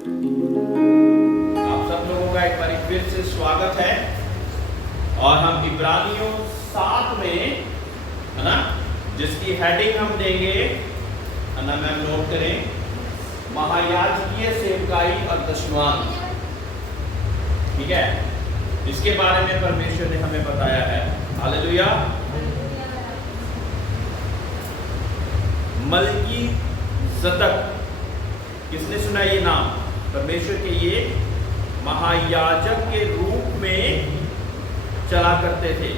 आप सब लोगों का एक बार फिर से स्वागत है। और हम इब्रानियों 7 में, है ना, जिसकी हेडिंग हम देंगे, है ना मैम, नोट करें, महायाजकीय सेवकाई और दशमांश। ठीक है, इसके बारे में परमेश्वर ने हमें बताया है। हालेलुया। मलकी ज़दक, किसने सुना ये नाम? परमेश्वर के ये महायाजक के रूप में चला करते थे।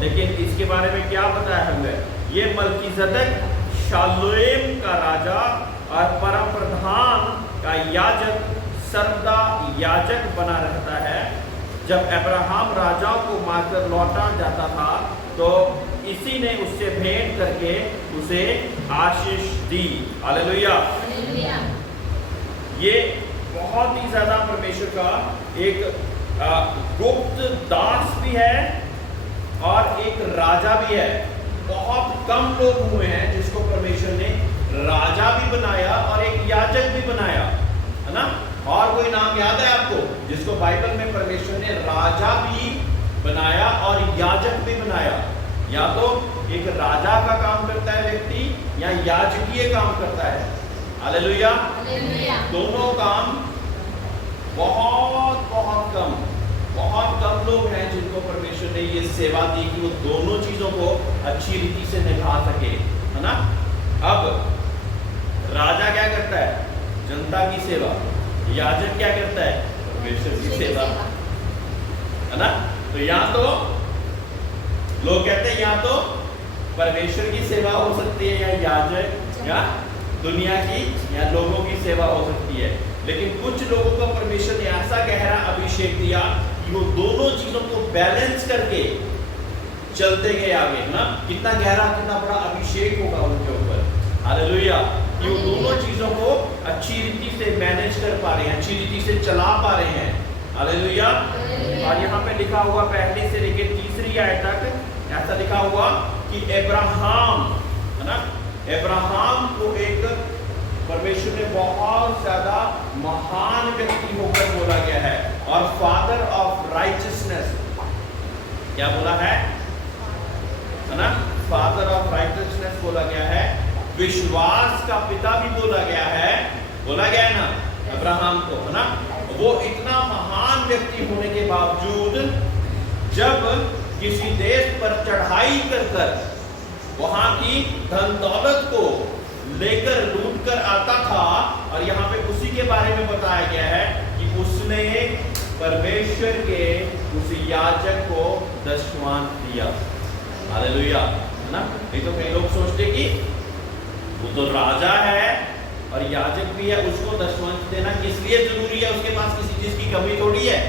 लेकिन इसके बारे में क्या बताया हमें? ये मलकीज़दक शालोम का राजा और परम प्रधान का याजक, सर्वदा याजक बना रहता है। जब अब्राहम राजाओं को मारकर लौटा जाता था तो इसी ने उससे भेंट करके उसे आशीष दी। हालेलुया। ये बहुत ही ज्यादा परमेश्वर का एक गुप्त दास भी है और एक राजा भी है। बहुत कम लोग हुए हैं जिसको परमेश्वर ने राजा भी बनाया और एक याजक भी बनाया, है ना। और कोई नाम याद है आपको जिसको बाइबल में परमेश्वर ने राजा भी बनाया और याजक भी बनाया? या तो एक राजा का काम करता है व्यक्ति या याजकीय काम करता है। हालेलुया। दोनों काम बहुत कम लोग हैं जिनको परमेश्वर ने ये सेवा दी कि वो दोनों चीजों को अच्छी रीति से निभा सके, है ना। अब राजा क्या करता है? जनता की सेवा। याजक क्या करता है? परमेश्वर की सेवा, है ना। तो या तो लोग कहते हैं या तो परमेश्वर की सेवा हो सकती है या याजक या दुनिया की या लोगों की सेवा हो सकती है। लेकिन कुछ लोगों को परमेश्वर ने ऐसा गहरा अभिषेक दिया कि वो दोनों चीजों को बैलेंस करके चलते गए आगे, ना। कितना गहरा, कितना बड़ा अभिषेक होगा उनके ऊपर। हालेलुया। कि वो दोनों चीजों को अच्छी रीति से मैनेज कर पा रहे हैं, अच्छी रीति से चला पा रहे हैं। हालेलुया। और यहाँ पे लिखा हुआ पहली से लेकर तीसरी आयत तक ऐसा लिखा हुआ कि अब्राहम, है ना, अब्राहम को एक परमेश्वर ने बहुत ज्यादा महान व्यक्ति होकर बोला गया है और फादर ऑफ राइचियसनेस, क्या बोला है ना, फादर ऑफ राइचियसनेस बोला गया है। विश्वास का पिता भी बोला गया है ना अब्राहम को, है ना। वो इतना महान व्यक्ति होने के बावजूद जब किसी देश पर चढ़ाई कर वहां की धन दौलत को लेकर लूट कर आता था, और यहाँ पे उसी के बारे में बताया गया है कि उसने परमेश्वर के उस याजक को दशमांश दिया। हालेलुया, है ना। नहीं तो कई लोग सोचते कि वो तो राजा है और याजक भी है, उसको दशमांश देना किस लिए जरूरी है? उसके पास किसी चीज की कमी थोड़ी है।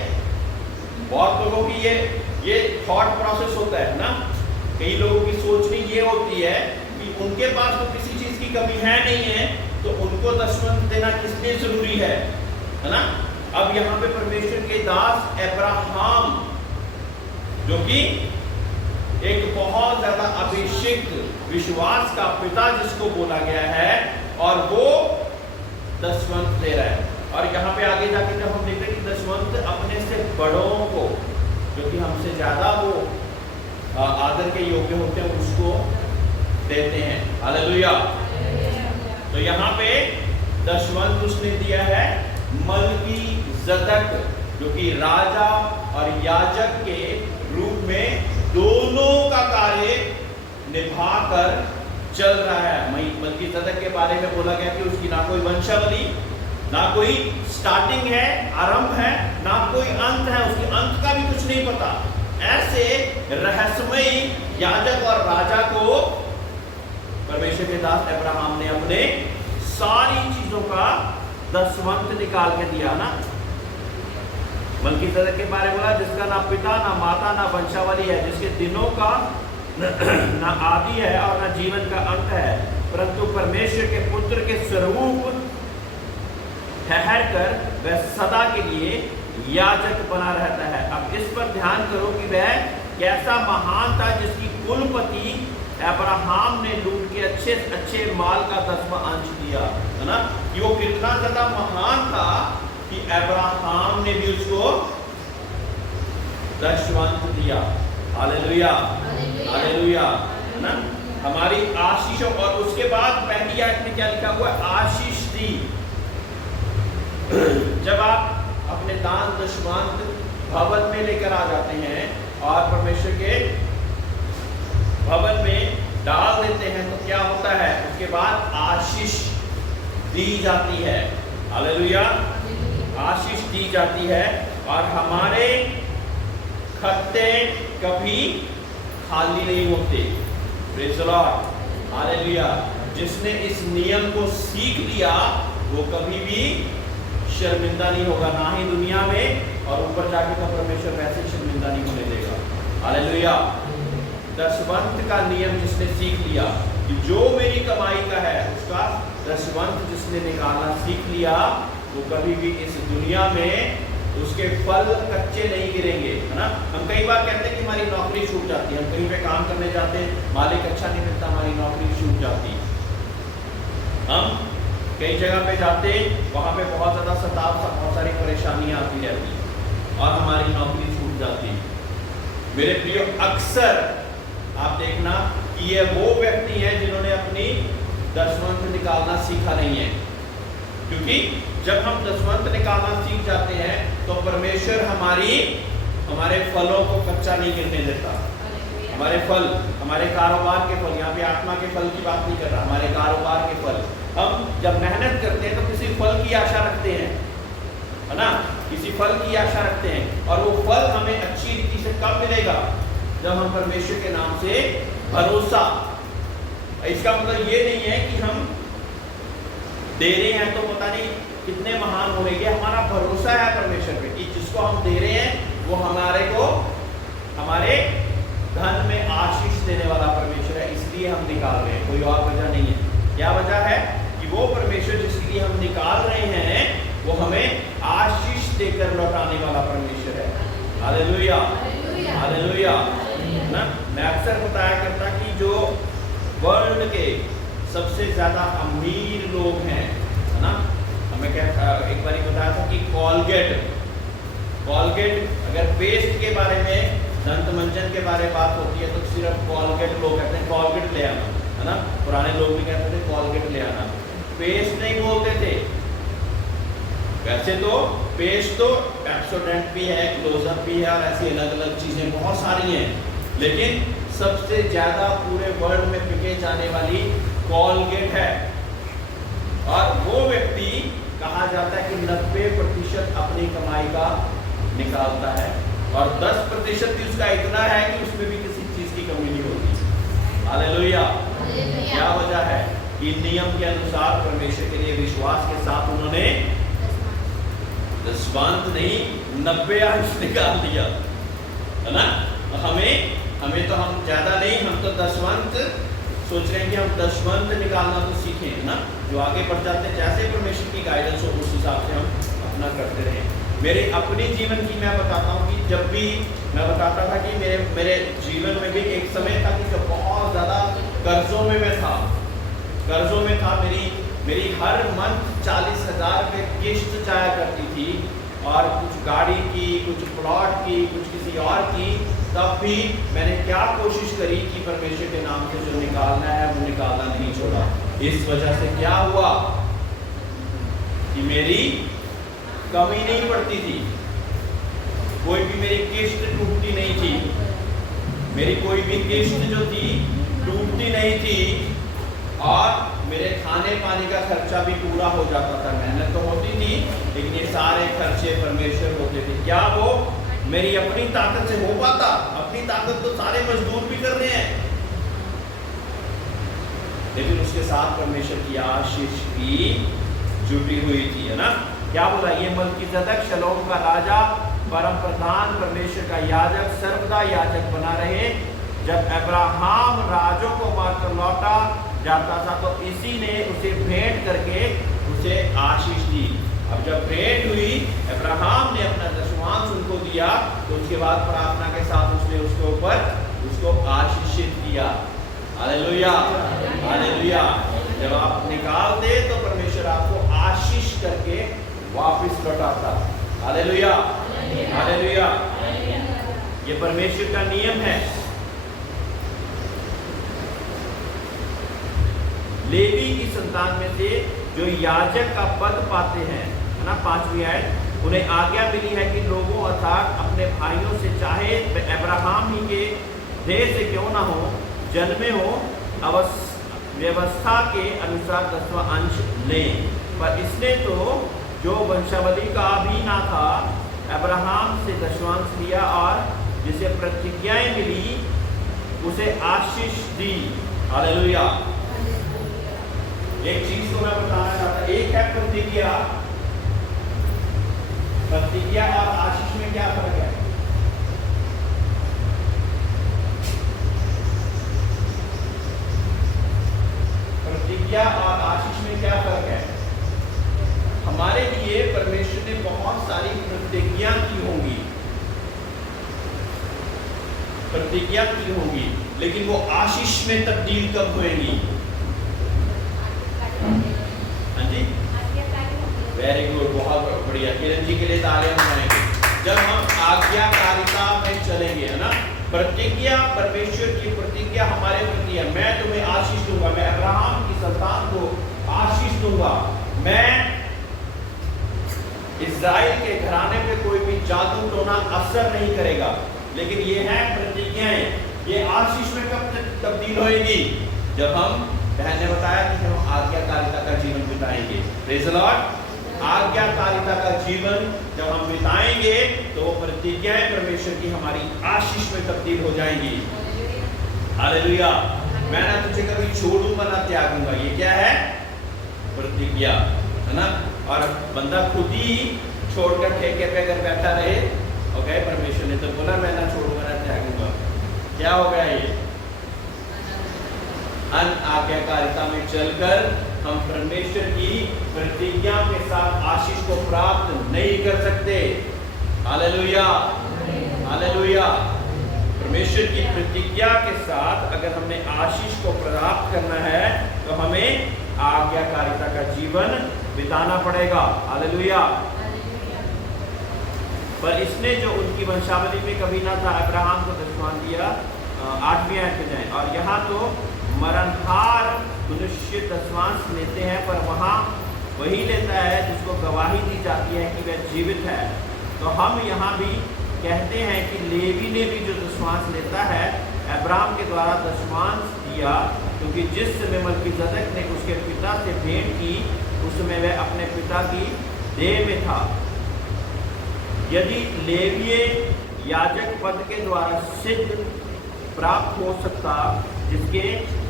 बहुत लोगों की ये थॉट प्रोसेस होता है ना। कई लोगों की सोचनी ये होती है कि उनके पास तो किसी चीज की कमी है नहीं है, तो उनको दशमांश देना किस लिए जरूरी है ना। अब यहाँ पे परमेश्वर के दास अब्राहम, जो कि एक बहुत ज्यादा अभिषेक विश्वास का पिता जिसको बोला गया है, और वो दशमांश दे रहा है। और यहाँ पे आगे जाके जब हम देखते हैं कि दशमांश अपने से बड़ों को, जो कि हमसे ज्यादा वो आदर के योग्य होते हैं, उसको देते हैं। हालेलुया। तो यहाँ पे दशमांश उसने दिया है मलकीज़दक, जो कि राजा और याजक के रूप में दोनों का कार्य निभाकर चल रहा है। मलकीज़दक के बारे में बोला गया कि उसकी ना कोई वंशावली, ना कोई स्टार्टिंग है, आरंभ है, ना कोई अंत है, उसके अंत का भी कुछ नहीं पता। ऐसे रहस्यमयी याजक और राजा को परमेश्वर के दास अब्राहम ने अपने सारी चीजों का दशमांश निकाल के दिया ना। मलकीज़दक के बारे में बोला जिसका ना पिता, ना माता, ना वंशावली है, जिसके दिनों का ना आदि है और ना जीवन का अंत है, परंतु परमेश्वर के पुत्र के स्वरूप ठहर कर वह सदा के लिए याजक बना रहता है। अब इस पर ध्यान करो कि वह कैसा महान था जिसकी कुलपति अब्राहम ने लूट के अच्छे माल का 10वां अंश दिया, है ना। कि वो कितना ज्यादा महान था अब्राहम ने भी उसको दशवंत दिया। हालेलुया, हालेलुया, है ना। हमारी आशीषों, और उसके बाद पहली आयत में क्या लिखा हुआ है? आशीष दी। जब आप अपने दान दशवंत भवन में लेकर आ जाते हैं और परमेश्वर के भवन में डाल देते हैं, तो क्या होता है? उसके बाद आशीष दी जाती है। हालेलुया, आशीष दी जाती है, और हमारे खत्ते कभी खाली नहीं होते। Praise the Lord, hallelujah. जिसने इस नियम को सीख लिया वो कभी भी शर्मिंदा नहीं होगा, ना ही दुनिया में, और ऊपर जाके तो परमेश्वर वैसे शर्मिंदा नहीं होने देगा। हालेलुया। दशवंत का नियम जिसने सीख लिया कि जो मेरी कमाई का है उसका दशवंत जिसने निकालना सीख लिया, वो कभी भी इस दुनिया में उसके फल कच्चे नहीं गिरेंगे, है ना। हम कई बार कहते हैं कि हमारी नौकरी छूट जाती है, हम कहीं पे काम करने जाते हैं, मालिक अच्छा नहीं मिलता, हमारी नौकरी छूट जाती है। हम कई जगह पे जाते, वहाँ पे बहुत ज़्यादा सताव, बहुत सारी परेशानियाँ आती रहती हैं और हमारी नौकरी छूट जाती है। मेरे प्रियो, अक्सर आप देखना कि ये वो व्यक्ति हैं जिन्होंने अपनी दशवंत निकालना सीखा नहीं है, क्योंकि जब हम दशवंत निकालना सीख जाते हैं तो परमेश्वर हमारे फलों को कच्चा नहीं गिरने देता। हमारे फल, हमारे कारोबार के फल, यहाँ पे आत्मा के फल की बात नहीं कर रहा, हमारे कारोबार के फल, हम जब मेहनत करते हैं तो किसी फल की आशा रखते हैं, है ना, किसी फल की आशा रखते हैं, और वो फल हमें अच्छी रीति से कब मिलेगा? जब हम परमेश्वर के नाम से भरोसा। इसका मतलब ये नहीं है कि हम दे रहे हैं तो पता नहीं कितने महान होंगे, हमारा भरोसा है परमेश्वर पे कि जिसको हम दे रहे हैं वो हमारे धन में आशीष देने वाला परमेश्वर है, इसलिए हम निकाल रहे हैं, कोई और वजह नहीं है। क्या वजह है? कि वो परमेश्वर जिसके लिए हम निकाल रहे हैं वो हमें आशीष देकर लौटाने वाला परमेश्वर है। हालेलुया, हालेलुया, ना। मैं अक्सर बताया करता कि जो वर्ल्ड के सबसे ज्यादा अमीर लोग हैं, है ना, हमें क्या एक बार बताया था कि कॉलगेट अगर पेस्ट के बारे में, दंत मंजन के बारे में बात होती है तो सिर्फ कॉलगेट लोग कहते हैं कॉलगेट ले आना, है ना। पुराने लोग भी कहते थे कॉलगेट ले आना, पेस्ट नहीं बोलते थे। वैसे तो पेस्ट तो पेप्सोडेंट भी है, क्लोजअप भी है, और ऐसी अलग अलग चीजें बहुत सारी हैं, लेकिन सबसे ज्यादा पूरे वर्ल्ड में बिके जाने वाली कॉलगेट है। और वो व्यक्ति कहा जाता है कि 90% अपनी कमाई का निकालता है, और 10% भी उसका इतना है कि उसमें भी किसी चीज की कमी नहीं होती। हालेलुया। क्या वजह है? कि नियम के अनुसार परमेश्वर के लिए विश्वास के साथ उन्होंने दशवंत नहीं 90 निकाल दिया, है ना। हमें तो हम ज्यादा नहीं, हम तो दशवंत सोच रहे हैं कि हम दशवंत निकालना तो सीखें, है ना। जो आगे बढ़ जाते हैं, जैसे परमेश्वर की गाइडेंस हो उस हिसाब से हम अपना करते रहें। मेरे अपने जीवन की मैं बताता हूँ कि जब भी मैं बताता था कि मेरे जीवन में भी एक समय था कि जब बहुत ज़्यादा कर्जों में मैं था, मेरी हर मंथ 40,000 रुपये किस्त जाया करती थी, और कुछ गाड़ी की, कुछ प्लॉट की, कुछ किसी और की। तब भी मैंने क्या कोशिश करी कि परमेश्वर के नाम से जो निकालना है वो निकालना नहीं छोड़ा। इस वजह से क्या हुआ कि मेरी कमी नहीं पड़ती थी, कोई भी मेरी किस्त टूटती नहीं थी, मेरी कोई भी किस्त जो थी टूटती नहीं थी, और मेरे खाने पानी का खर्चा भी पूरा हो जाता था। मेहनत तो होती थी, लेकिन ये सारे खर्चे परमेश्वर होते थे। क्या वो मेरी अपनी ताकत से हो पाता? अपनी ताकत तो सारे मजदूर भी कर रहे हैं, लेकिन उसके साथ परमेश्वर की आशीष भी जुटी हुई थी, है ना। क्या बोला? ये मल्कीज़ेदक शलोम का राजा, परम प्रधान, परमेश्वर का याजक, सर्वदा याजक बना रहे। जब अब्राहम राजों को मारकर लौटा जाता था तो इसी ने उसे भेंट करके उसे आशीष दी। अब जब भेंट हुई, अब्राहम ने अपना दशमांश उनको दिया, तो उसके बाद प्रार्थना के साथ उसने उसके ऊपर उसको आशीषित किया। Hallelujah, hallelujah. जब आप निकाल दे तो परमेश्वर आपको आशीष करके वापस लौटाता। Hallelujah, hallelujah. ये परमेश्वर का नियम है। लेवी की संतान में से जो याजक का पद पाते हैं, है ना, 5वीं आयत, उन्हें आज्ञा मिली है कि लोगों अर्थात अपने भाइयों से चाहे अब्राहम ही के देह से क्यों ना हो, जन्मे हो, व्यवस्था के अनुसार 10वां अंश लें। पर इसने तो जो वंशावली का भी ना था, अब्राहम से दशमांश लिया और जिसे प्रतिज्ञाएं मिली उसे आशीष दी। हालेलुया। एक चीज को मैं बताना चाहता, एक है प्रतिज्ञा, प्रतिज्ञा और आशीष में क्या फर्क है? प्रतिज्ञा और आशीष में क्या फर्क है? हमारे लिए परमेश्वर ने बहुत सारी प्रतिज्ञा की होंगी, प्रतिज्ञा की होंगी, लेकिन वो आशीष में तब्दील कब होएंगी? हाँ जी, वेरी गुड, बहुत बढ़िया। किरण जी के लिए तालियां बजाएंगे। जब हम आज्ञाकारिता में चलेंगे, है ना, प्रतिज्ञा, परमेश्वर की प्रतिज्ञा हमारे प्रति है, मैं तुम्हें आशीष दूंगा, मैं अब्राहम की संतान को आशीष दूंगा, मैं इस्राएल के घराने पे कोई भी जादू टोना असर नहीं करेगा। लेकिन ये है प्रतिज्ञाएं, ये आशीष में कब तब्दील होएगी? जब हम, बहन ने बताया कि हम आज्ञाकारिता का जीवन बिताएंगे। Praise the Lord. आज्ञाकारिता का जीवन जब हम बिताएंगे तो वो प्रतिज्ञाएं परमेश्वर की हमारी आशीष में तब्दील हो जाएंगी। हालेलुया। मैं ना तुझे कभी छोड़ूंगा ना त्यागूंगा, ये क्या है? प्रतिज्ञा, है ना। और बंदा खुद ही छोड़कर ठेके पे अगर बैठा रहे, ओके, परमेश्वर ने तो बोला मैं ना छोड़ूंगा ना त्यागूंगा, क्या हो गया? ये अनाज्ञाकारिता में चलकर हम परमेश्वर की प्रतिज्ञा के साथ आशीष को प्राप्त नहीं कर सकते। Hallelujah, hallelujah. परमेश्वर की प्रतिज्ञा के साथ अगर हमने आशीष को प्राप्त करना है तो हमें आज्ञाकारिता का जीवन बिताना पड़ेगा। हालेलुया। पर इसने जो उनकी वंशावली में कभी ना था, अब्राहम को दशमांश दिया। 8वीं आयत पे जाएं, और यहाँ तो मरणहार मनुष्य दशमांश लेते हैं, पर वहाँ वही लेता है जिसको गवाही दी जाती है कि वह जीवित है। तो हम यहाँ भी कहते हैं कि लेवी ने भी जो दशमांश लेता है, अब्राहम के द्वारा दशमांश दिया, क्योंकि जिस समय मल्कीजदक ने उसके पिता से भेंट की उस समय वह अपने पिता की देह में था। यदि लेवीय याजक पद के द्वारा सिद्ध प्राप्त हो सकता, जिसके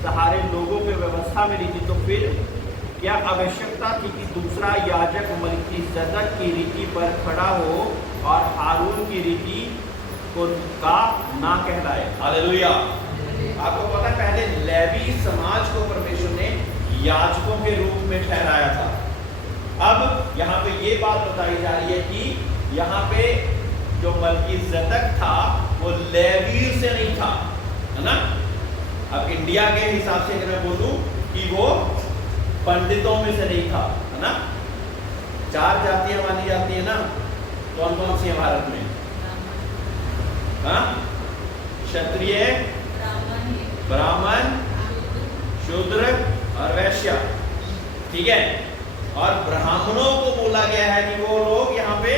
सहारे लोगों पे व्यवस्था मिली थी, तो फिर क्या आवश्यकता थी कि दूसरा याजक मल्कीजदक की रीति पर खड़ा हो और हारून की रीति को का ना कहलाए? हालेलुया। आपको पता है पहले लेवी समाज को परमेश्वर ने याजकों के रूप में ठहराया था। अब यहाँ पे ये बात बताई जा रही है कि यहाँ पे जो मल्कीजदक था वो लेवी से नहीं था, है ना। अब इंडिया के हिसाब से अगर मैं बोलूं कि वो पंडितों में से नहीं था, है ना। 4 जातियां मानी जाती है ना, कौन कौन सी है भारत में? हाँ, क्षत्रिय, ब्राह्मण, शूद्र और वैश्य, ठीक है। और ब्राह्मणों को बोला गया है कि वो लोग यहाँ पे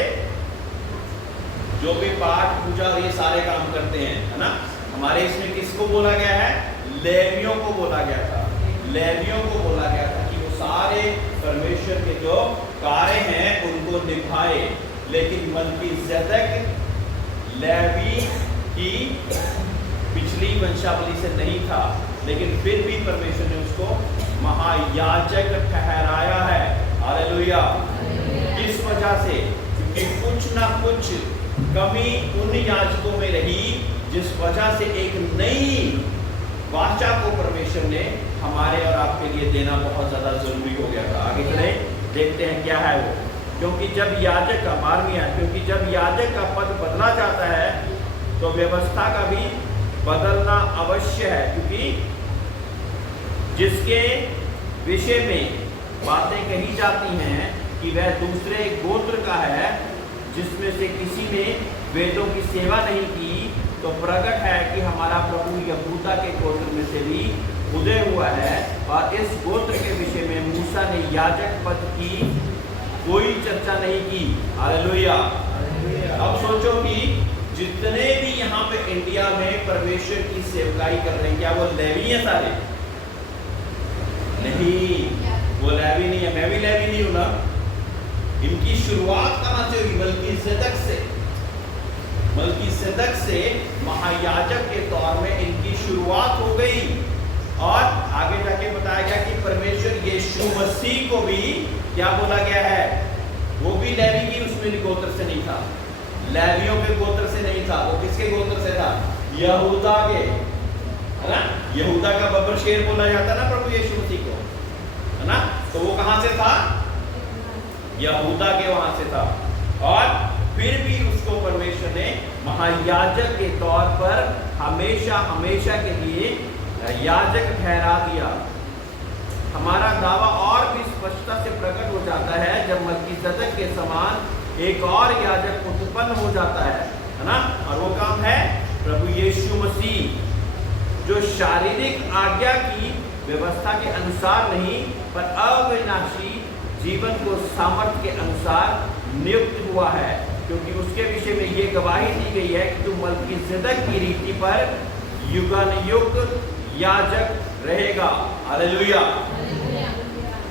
जो भी पाठ पूजा और ये सारे काम करते हैं, है ना। हमारे इसमें किसको बोला गया है? लेवियों को बोला गया था। लेवियों को बोला गया था कि वो सारे परमेश्वर के जो कार्य हैं उनको निभाए। लेकिन मल्कीजदक लेवी की पिछली वंशावली से नहीं था, लेकिन फिर भी परमेश्वर ने उसको महायाजक ठहराया है। हालेलुया। किस वजह से? क्योंकि कुछ ना कुछ कमी उन याजकों में रही, जिस वजह से एक नई वाचा को परमेश्वर ने हमारे और आपके लिए देना बहुत ज़्यादा जरूरी हो गया था। आगे चले देखते हैं क्या है वो। क्योंकि जब याजक का 12वीं आयत, क्योंकि जब याजक का पद बदला जाता है तो व्यवस्था का भी बदलना अवश्य है, क्योंकि जिसके विषय में बातें कही जाती हैं कि वह दूसरे गोत्र का है, जिसमें से किसी ने वेदों की सेवा नहीं की, तो प्रकट है कि हमारा प्रभु यहूदा के गोत्र में से भी उदय हुआ है, और इस गोत्र के विषय में मूसा ने याजक पद की कोई चर्चा नहीं की। हालेलुया। अब सोचो कि जितने भी यहाँ पे इंडिया में परमेश्वर की सेवकाई कर रहे हैं, क्या वो लेवी हैं सारे? नहीं, वो लेवी नहीं है। मैं भी लेवी नहीं हूं ना। इनकी शुरुआत कहां से हुई? मलकीसेदक से। मलकीसेदक से महायाजक के तौर में इनकी शुरुआत हो गई, और आगे जाके बताया गया कि परमेश्वर यीशु मसीह को भी क्या बोला गया है? वो भी लेवी की उसमें गोत्र से नहीं था, लेवियों के गोत्र से नहीं था। वो किसके गोत्र से था? यहूदा के, है ना। यहूदा का बब्बर शेर बोला जाता ना प्रभु यीशु मसीह को, है ना। तो वो कहां से था? यहूदा के वहां से था। और फिर भी उसको परमेश्वर ने महायाजक के तौर पर हमेशा हमेशा के लिए याजक ठहरा दिया। हमारा दावा और भी स्पष्टता से प्रकट हो जाता है जब मलकीसेदक के समान एक और याजक उत्पन्न हो जाता है ना। और वो काम है प्रभु यीशु मसीह, जो शारीरिक आज्ञा की व्यवस्था के अनुसार नहीं, पर अविनाशी जीवन को सामर्थ्य के अनुसार नियुक्त हुआ है, क्योंकि उसके विषय में ये गवाही दी गई है कि तू मलकीसेदक की रीति पर युगानुयुग याजक रहेगा। हालेलुया।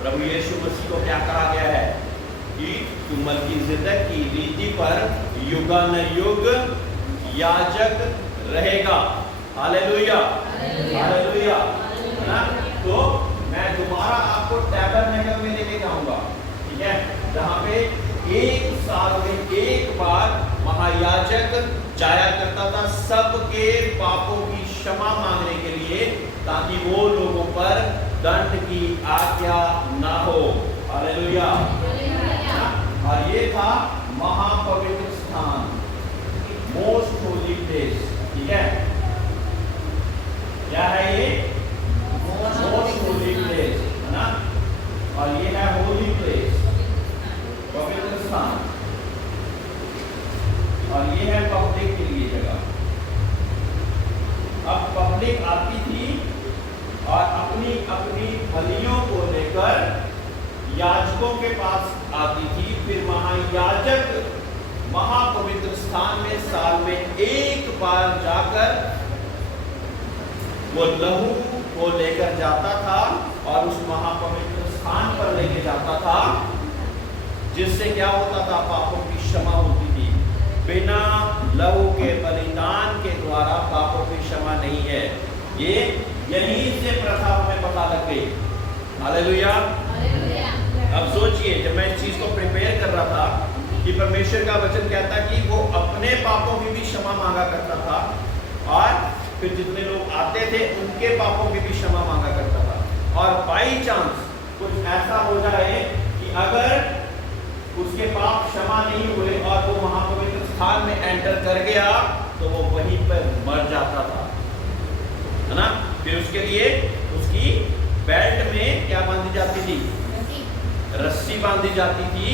प्रभु यीशु मसीह को क्या कहा गया है? कि तू मलकीसेदक की रीति पर युगानुयुग याजक रहेगा। हालेलुया, हालेलुया, है ना। तो मैं दोबारा आपको टैबरनेकल में लेके जाऊंगा, ठीक है, जहां पे एक साल में एक बार महायाजक जाया करता था सबके पापों की क्षमा मांगने के लिए, ताकि वो लोगों पर दंड की आज्ञा ना हो। हालेलुया। और ये था महापवित्र स्थान, मोस्ट होली प्लेस, ठीक है। क्या है ये? मोस्ट होली प्लेस, है ना। और ये है होली प्लेस, पवित्र स्थान। और ये है पब्लिक के लिए जगह। अब पब्लिक आती थी और अपनी अपनी बलियों को लेकर याजकों के पास आती थी। फिर महायाजक महापवित्र स्थान में साल में एक बार जाकर वो लहू को लेकर जाता था और उस महापवित्र स्थान पर लेके जाता था, जिससे क्या होता था? पापों की क्षमा होती थी। बिना लहू के बलिदान के द्वारा पापों की क्षमा नहीं है। ये यहीं से प्रथा हमें पता लग गई। हालेलुया। अब सोचिए, जब मैं इस चीज को प्रिपेयर कर रहा था कि परमेश्वर का वचन कहता कि वो अपने पापों की भी क्षमा मांगा करता था, और फिर जितने लोग आते थे उनके पापों की भी क्षमा मांगा करता था। और बाई चांस कुछ ऐसा हो जाए कि अगर उसके पाप क्षमा नहीं हुए और वो महापवित्र स्थान में एंटर कर गया, तो वो वहीं पर मर जाता था, है ना। फिर उसके लिए उसकी बेल्ट में क्या बांधी जाती थी? रस्सी बांधी जाती थी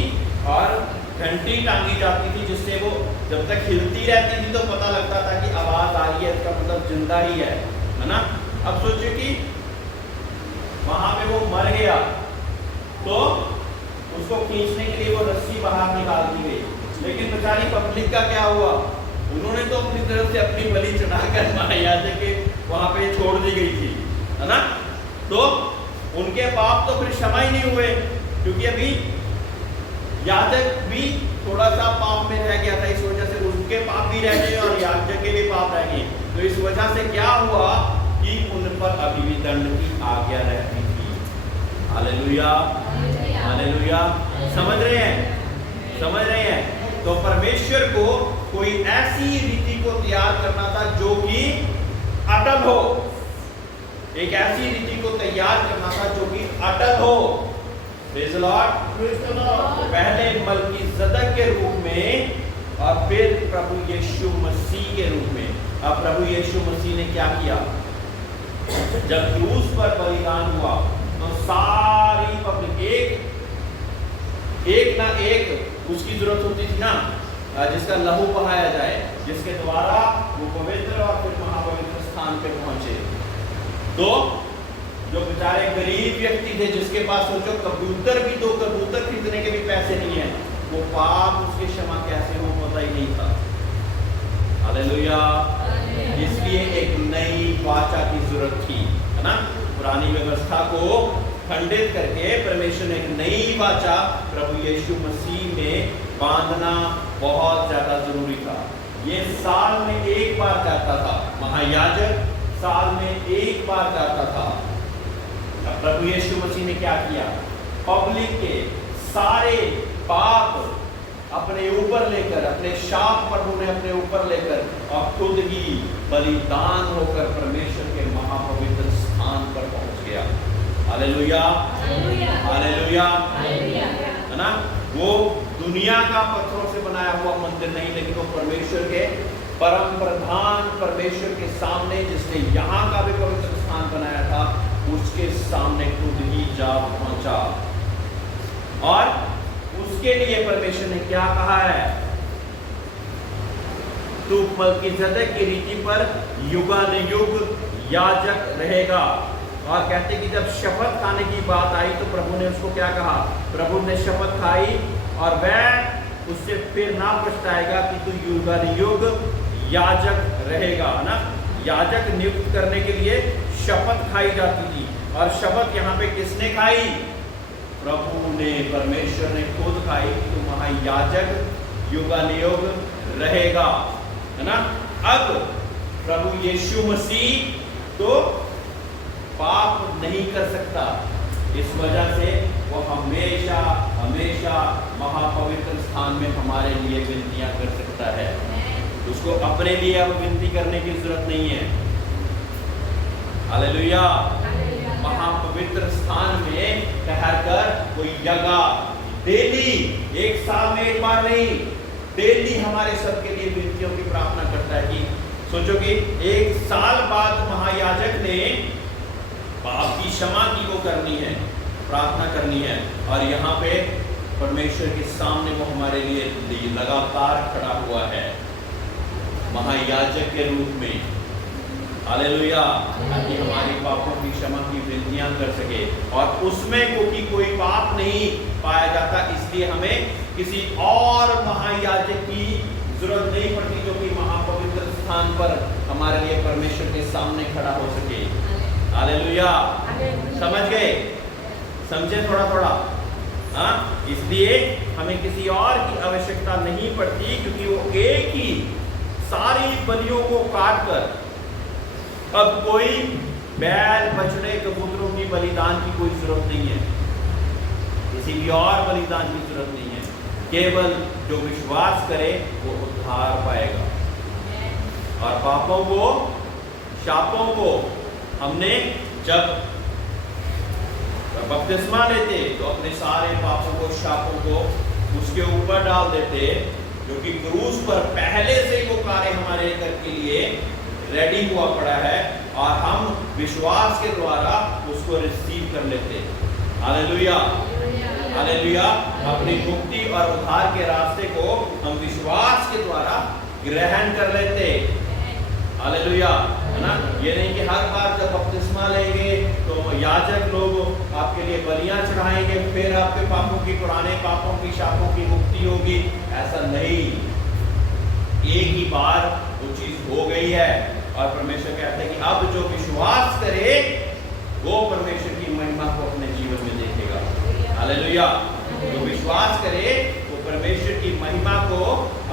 और घंटी टांगी जाती थी, जिससे वो जब तक हिलती रहती थी तो पता लगता था कि आवाज आ रही है, इसका मतलब जिंदा ही है ना। अब सोचिए कि वहां पे वो मर गया, तो उसको खींचने के लिए वो रस्सी बाहर निकाल दी गई, लेकिन बेचारी पब्लिक का क्या हुआ? उन्होंने तो अपनी तरफ से अपनी बलि चढ़ाकर महायाजक के वहां पे छोड़ दी गई थी, है ना। तो उनके पाप तो फिर क्षमा ही नहीं हुए, क्योंकि अभी याजक भी थोड़ा सा पाप में रह गया था। इस वजह से उनके पाप भी रह गए और याजक के भी पाप रह गए। तो इस वजह से क्या हुआ कि उन पर अभी भी दंड की आज्ञा रहती थी। Hallelujah, hallelujah. समझ रहे हैं? समझ रहे हैं? तो परमेश्वर को कोई ऐसी रीति को तैयार करना था जो कि अटल हो। एक ऐसी रीति को तैयार करना था जो कि अटल हो। Praise the Lord. पहले मलकीसेदक के रूप में और फिर प्रभु यीशु मसीह के रूप में। अब प्रभु यीशु मसीह ने क्या किया? जब क्रूस पर बलिदान हुआ तो सारी पब्लिक, एक एक ना एक उसकी जरूरत होती थी ना, जिसका लहू बहाया जाए, जिसके द्वारा वो पवित्र और फिर महापवित्र स्थान पे पहुंचे। तो जो बेचारे गरीब व्यक्ति थे, जिसके पास सोचो कबूतर भी, 2 कबूतर खरीदने के भी पैसे नहीं है, वो पाप उसकी क्षमा कैसे हो पता ही नहीं था। हालेलुया। इसलिए एक नई वाचा की जरूरत थी, है ना। पुरानी व्यवस्था को खंडित करके परमेश्वर ने एक नई वाचा प्रभु यीशु मसीह में बांधना बहुत ज्यादा जरूरी था। ये साल में एक बार जाता था, महायाजक साल में एक बार जाता था। प्रभु यीशु मसीह ने क्या किया? पब्लिक के सारे पाप अपने ऊपर लेकर, अपने शाप प्रभु ने अपने ऊपर लेकर, और खुद ही बलिदान होकर परमेश्वर के महापवित्र स्थान पर पहुंच गया। हालेलुया, हालेलुया, है ना। वो दुनिया का पत्थरों से बनाया हुआ मंदिर नहीं, लेकिन वो परमेश्वर के परम प्रधान परमेश्वर के सामने, जिसने यहाँ का भी पवित्र स्थान बनाया था, उसके सामने खुद ही जा पहुंचा। और उसके लिए परमेश्वर ने क्या कहा है? तू मलकीसेदेक की रीति पर युगानुयुग याजक रहेगा। और कहते कि जब शपथ खाने की बात आई तो प्रभु ने उसको क्या कहा? प्रभु ने शपथ खाई और वह उससे फिर ना पछताएगा कि तू युगानुयुग याजक रहेगा, है ना। याजक नियुक्त करने के लिए शपथ खाई जाती थी, और शपथ यहाँ पे किसने खाई? प्रभु ने, परमेश्वर ने खुद खाई कि तू महायाजक युगानुयुग रहेगा, है ना। अब प्रभु यीशु मसीह तो पाप नहीं कर सकता, इस वजह से वो हमेशा हमेशा महापवित्र स्थान में हमारे लिए विनतियां कर सकता है। उसको अपने लिए अब विनती करने की जरूरत नहीं है। हालेलुया। महापवित्र स्थान में ठहरकर कोई जगह डेली, एक साल में एक बार नहीं, डेली हमारे सबके लिए विनतियों की प्रार्थना करता है। कि सोचो कि एक साल बाद महायाजक ने पाप की क्षमा की वो करनी है, प्रार्थना करनी है, और यहाँ पे परमेश्वर के सामने वो हमारे लिए लगातार खड़ा हुआ है महायाजक के रूप में। हालेलुया। ताकि हमारी पापों की क्षमा की विनतियां कर सके, और उसमें क्योंकि कोई पाप नहीं पाया जाता, इसलिए हमें किसी और महायाजक की जरूरत नहीं पड़ती जो कि महापवित्र स्थान पर हमारे लिए परमेश्वर के सामने खड़ा हो सके। हालेलुया। समझ गए? समझे थोड़ा थोड़ा? हाँ, इसलिए हमें किसी और की आवश्यकता नहीं पड़ती, क्योंकि वो एक ही सारी बलियों को काट कर, अब कोई बैल बछड़े कबूतरों की बलिदान की कोई जरूरत नहीं है, किसी भी और बलिदान की जरूरत नहीं है। केवल जो विश्वास करे वो उद्धार पाएगा, और पापों को, शापों को हमने जब बपतिस्मा लेते तो अपने सारे पापों को, शापों को उसके ऊपर डाल देते, जो कि क्रूस पर पहले से वो कार्य हमारे के लिए रेडी हुआ पड़ा है, और हम विश्वास के द्वारा उसको रिसीव कर लेते। Hallelujah, hallelujah. अपनी मुक्ति और उद्धार के रास्ते को हम विश्वास के द्वारा ग्रहण कर लेते। हालेलुया, है ना। ये नहीं कि हर बार जब बपतिस्मा लेंगे तो याजक लोग आपके लिए बलियां चढ़ाएंगे, फिर आपके पापों की, पुराने पापों की, शापों की मुक्ति होगी। ऐसा नहीं, एक ही बार वो चीज हो गई है, और परमेश्वर कहते हैं कि अब जो विश्वास करे वो परमेश्वर की महिमा को अपने जीवन में देखेगा। हालेलुया। जो विश्वास करे वो परमेश्वर की महिमा को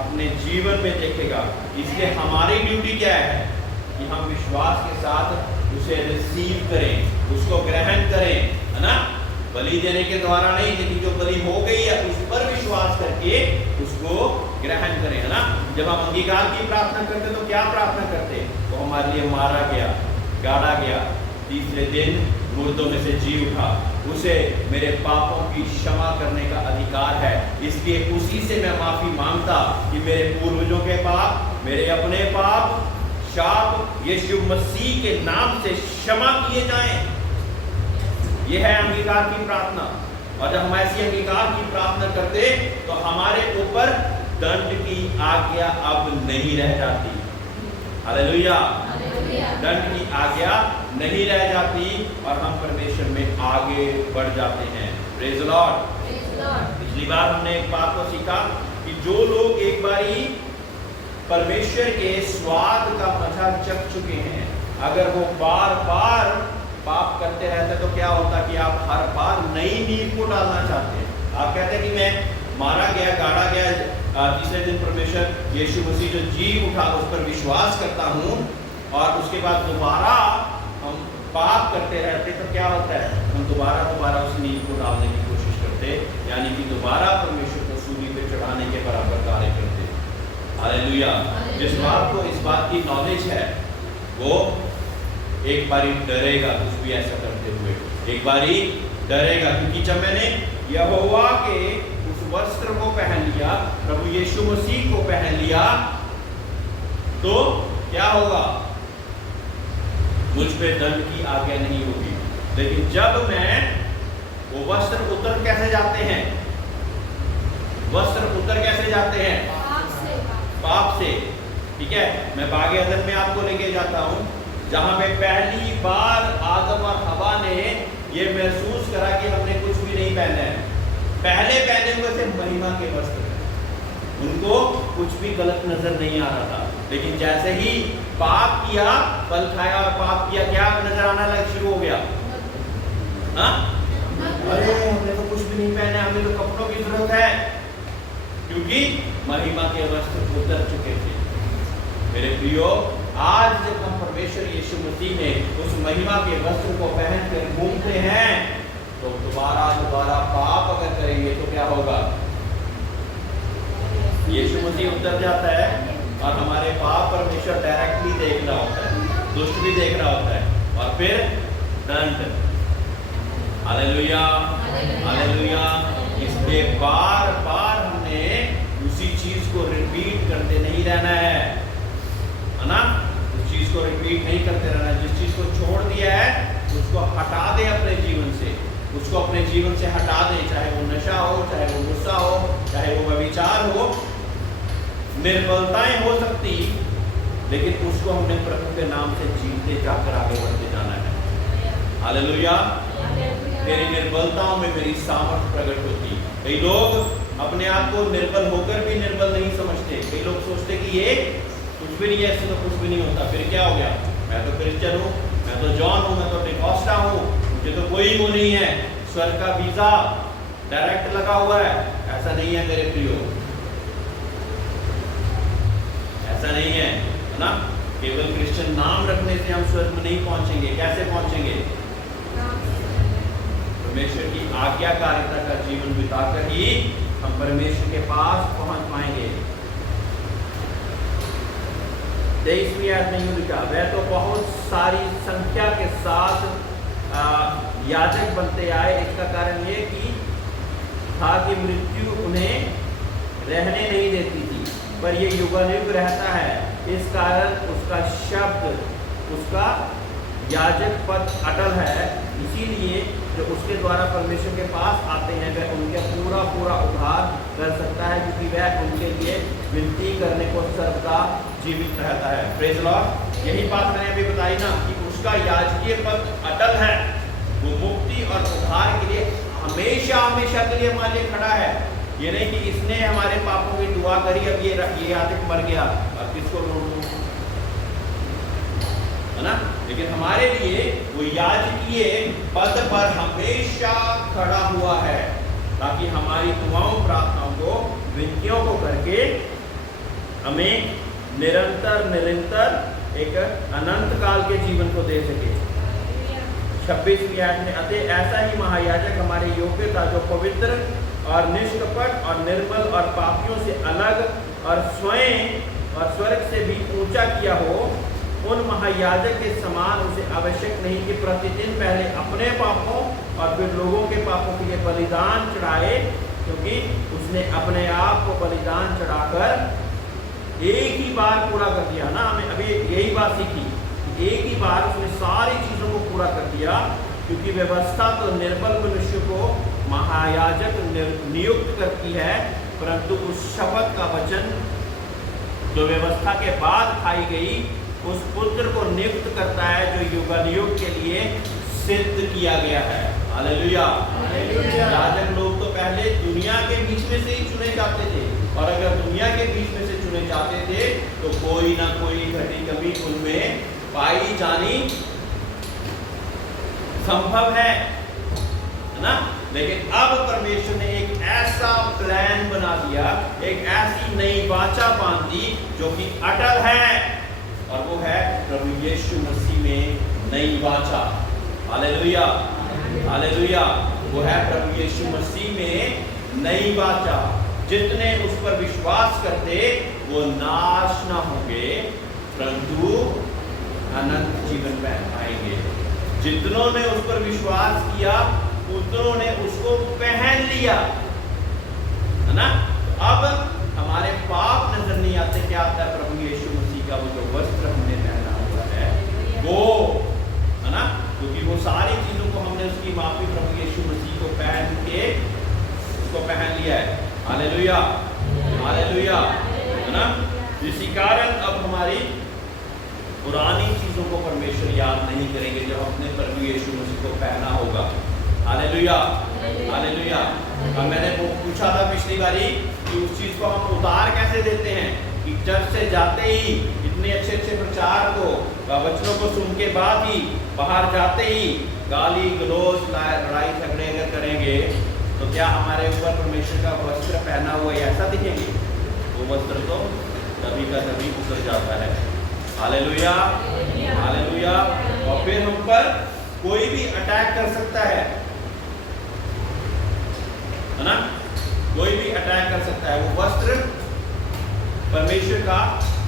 अपने जीवन में देखेगा। इसलिए हमारी ड्यूटी क्या है? कि हम विश्वास के साथ उसे रिसीव करें, उसको ग्रहण करें, है ना। बलि देने के द्वारा नहीं, लेकिन जो बलि हो गई है उस पर विश्वास करके उसको ग्रहण करें, है ना। जब हम अंगीकार की प्रार्थना करते तो क्या प्रार्थना करते? वो हमारे लिए मारा गया, गाड़ा गया, तीसरे दिन मुर्दों में से जी उठा, उसे मेरे पापों की क्षमा करने का अधिकार है। इसलिए उसी से मैं माफी मांगता कि मेरे पूर्वजों के पाप, मेरे अपने पाप, शाप यीशु मसीह के नाम से क्षमा किए जाएं। यह है अंगीकार की प्रार्थना। और जब हम ऐसी अंगीकार की प्रार्थना करते तो हमारे ऊपर दंड की आज्ञा अब नहीं रह जाती। हालेलुया। दंड की आज्ञा नहीं रह जाती और हम परमेश्वर में आगे बढ़ जाते हैं। Praise the Lord. पिछली बार हमने एक बात को सीखा कि जो लोग एक बारी परमेश्वर के स्वाद का मजा चख चुके हैं, अगर वो बार बार पाप करते रहते तो क्या होता कि आप हर बार नई नींव को डालना चाहते हैं। आप कहते हैं कि मैं मारा गया, गाड़ा गया, तीसरे दिन परमेश्वर यीशु मसीह जो जी उठा उस पर विश्वास करता हूँ, और उसके बाद दोबारा हम पाप करते रहते तो क्या होता है, हम दोबारा उस नींव को डालने की कोशिश करते, यानी कि दोबारा परमेश्वर को सूली पे चढ़ाने के बराबर कार्य करते। हालेलुया। जिस बात को इस बात की नॉलेज है वो एक बारी डरेगा कुछ भी ऐसा करते हुए, एक बारी डरेगा, क्योंकि जब मैंने यहोवा के उस वस्त्र को पहन लिया, प्रभु यीशु मसीह को पहन लिया, तो क्या होगा, मुझ पे दंड की आज्ञा नहीं होगी। लेकिन जब मैं वो वस्त्र उतर कैसे जाते हैं, वस्त्र उतर कैसे जाते हैं, पाप से। ठीक है, मैं बागे अदन में आपको लेके जाता हूं, जहां पे पहली बार आदम और हवा ने ये महसूस करा कि हमने कुछ भी नहीं पहना है। पहले पहने हुए थे महिमा के वस्त्र, उनको कुछ भी गलत नजर नहीं आ रहा था, लेकिन जैसे ही पाप किया, फल खाया और पाप किया, क्या नजर आना लग शुरू हो गया, हाँ? अरे हमने तो कुछ भी नहीं पहना, हमें तो कपड़ों की जरूरत है, क्योंकि महिमा के वस्त्र उतर चुके थे। मेरे प्रियो, आज जब हम परमेश्वर यीशु मसीह में उस महिमा के वस्त्र को पहन कर घूमते हैं, तो दोबारा पाप अगर करेंगे तो क्या होगा, यीशु मसीह उतर जाता है और हमारे पाप परमेश्वर डायरेक्टली देख रहा होता है, दुष्ट भी देख रहा होता है, और फिर दंड। Hallelujah, hallelujah. इसलिए बार बार हमने उसी चीज को रिपीट करते नहीं रहना है ना, उस चीज को रिपीट नहीं करते रहना। जिस चीज को छोड़ दिया है उसको हटा दें अपने जीवन से, उसको अपने जीवन से हटा दें, चाहे वो नशा हो, चाहे वो गुस्सा हो, चाहे वो व्यभिचार हो, निर्बलताएं हो सकती, लेकिन उसको हमने प्रभु के नाम से जीते जाकर आगे बढ़ते जाना है। हालेलुया। मेरी निर्बलताओं में मेरी सामर्थ प्रकट होती। कई लोग अपने आप को निर्बल होकर भी निर्बल नहीं समझते। कई लोग सोचते कि ये कुछ भी नहीं है, इससे तो कुछ भी नहीं होता, फिर क्या हो गया, मैं तो क्रिश्चियन हूँ, मैं तो जॉन हूँ, मैं तो डिकॉस्टा हूँ, मुझे तो कोई वो नहीं है, स्वर्ग का वीजा डायरेक्ट लगा हुआ है। ऐसा नहीं है मेरे प्रियो, ऐसा नहीं है ना। केवल क्रिश्चियन नाम रखने से हम स्वर्ग में नहीं पहुंचेंगे। कैसे पहुंचेंगे, परमेश्वर की आज्ञाकारिता का जीवन बिताकर ही हम परमेश्वर के पास पहुंच पाएंगे। 23वीं आयत में यूं लिखा, वह तो बहुत सारी संख्या के साथ याजक बनते आए। इसका कारण ये था कि मृत्यु उन्हें रहने नहीं देती थी, पर ये युगानुयुग रहता है। इस कारण उसका शब्द, उसका याजक पद अटल है। इसीलिए जो उसके द्वारा परमेश्वर के पास आते हैं वह उनका पूरा उद्धार कर सकता है, क्योंकि वह उनके लिए विनती करने को सर्वदा जीवित रहता है। Praise Lord. यही बात मैंने अभी बताई ना कि उसका याजकीय पद अटल है, वो मुक्ति और उद्धार के लिए हमेशा के लिए हमारे लिए खड़ा है। ये नहीं कि इसने हमारे पापों की दुआ करी, अब ये याजक मर गया, अब किसको ढूंढूं, है ना। लेकिन हमारे लिए वो याजकीय पद पर हमेशा खड़ा हुआ है, ताकि हमारी दुआओं प्रार्थनाओं को, विनतियों को करके हमें निरंतर एक अनंत काल के जीवन को दे सके। 26वीं आयत में, अतः ऐसा ही महायाजक हमारे योग्य था, जो पवित्र और निष्कपट और निर्मल और पापियों से अलग और स्वयं और स्वर्ग से भी ऊंचा किया हो। उन महायाजक के समान उसे आवश्यक नहीं कि प्रतिदिन पहले अपने पापों और फिर लोगों के पापों के लिए बलिदान चढ़ाए, क्योंकि उसने अपने आप को बलिदान चढ़ाकर एक ही बार पूरा कर दिया ना। हमें अभी यही बात सीखी, एक ही बार उसने सारी चीजों को पूरा कर दिया, क्योंकि व्यवस्था तो निर्बल मनुष्य को महायाजक नियुक्त करती है, परंतु उस शपथ का वचन जो व्यवस्था के बाद खाई गई उस पुत्र को नियुक्त करता है जो युगानुयुग के लिए सिद्ध किया गया है। हालेलुया। याजक लोग तो पहले दुनिया के बीच में से ही चुने जाते थे, और अगर दुनिया के बीच में से चुने जाते थे तो कोई ना कोई घटी कमी उनमें पाई जानी संभव है ना। लेकिन अब परमेश्वर ने एक ऐसा प्लान बना दिया, एक ऐसी नई वाचा बांध दी जो कि अटल है, और वो है प्रभु यीशु मसीह में नई वाचा। Hallelujah, hallelujah. वो है प्रभु यीशु मसीह में नई वाचा। जितने उस पर विश्वास करते वो नाश ना होंगे परंतु अनंत जीवन पाएंगे। जितनों ने उस पर विश्वास किया उतनों ने उसको पहन लिया, है ना। अब हमारे पाप नजर नहीं आते, क्या आता है? प्रभु यीशु मसीह का वो जो वस्त्र हमने पहना हुआ है वो, है ना, क्योंकि वो सारी चीजों को हमने उसकी माफी प्रभु यीशु मसीह को पहन के उसको पहन लिया है। हालेलुया, हालेलुया, है ना। इसी कारण अब हमारी पुरानी चीजों को परमेश्वर याद नहीं करेंगे जब अपने प्रभु यीशु मसीह को पहना होगा। Hallelujah, hallelujah. अब मैंने पूछा था पिछली बारी कि उस चीज को हम उतार कैसे देते हैं, कि चर्च से जाते ही इतने अच्छे अच्छे प्रचार को वचनों को सुन के बाद ही बाहर जाते ही गाली गलौज लड़ाई झगड़े अगर करेंगे तो क्या हमारे ऊपर परमेश्वर का वस्त्र पहना हुआ ऐसा दिखेंगे? वो वस्त्र तो तभी का तभी उतर जाता है। Hallelujah, hallelujah. और फिर हम पर कोई भी अटैक कर सकता है ना, कोई भी अटैक कर सकता है। वो वस्त्र परमेश्वर का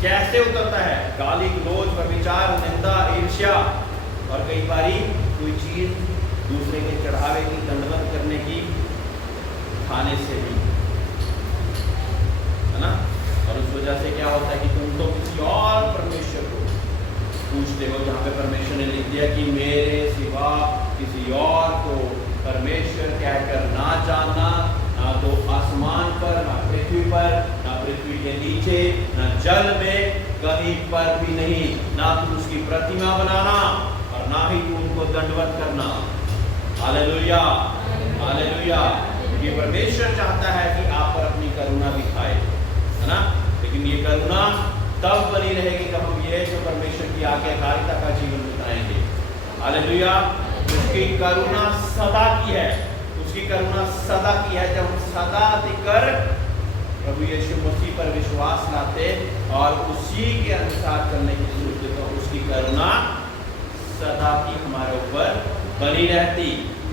कैसे उतरता है? गाली गलौज, व्यभिचार, निंदा, ईर्ष्या, और कई बारी कोई चीज दूसरे के चढ़ावे की, दंडवत करने की, खाने से भी, है ना। और उस वजह से क्या होता है कि तुम तो किसी और परमेश्वर को पूछते हो, जहाँ पे परमेश्वर ने लिख दिया कि मेरे सिवा किसी और को परमेश्वर कहकर ना जानना, ना तो आसमान पर, ना पृथ्वी पर, ना पृथ्वी के नीचे, ना जल में, कहीं पर भी नहीं। ना तुम उसकी प्रतिमा बनाना और ना ही तुम उनको दंडवत करना। Hallelujah, hallelujah. ये परमेश्वर चाहता है कि आप पर अपनी करुणा दिखाए, है ना। लेकिन ये करुणा तब बनी रहेगी जब हम ये जो परमेश्वर की आज्ञाकारिता का जीवन बिताएंगे। हालेलुया। उसकी करुणा सदा की है, उसकी करुणा सदा की है। जब हम सदा दिकर प्रभु यीशु मसीह पर विश्वास लाते और उसी के अनुसार चलने की सोचते तो उसकी करुणा सदा की हमारे ऊपर बनी रहती।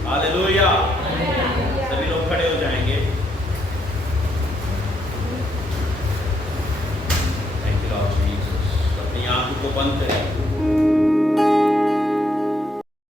हालेलुया। सभी लोग खड़े हो जाएंगे। Thank you Lord Jesus. अपनी आंखों को बंद करें।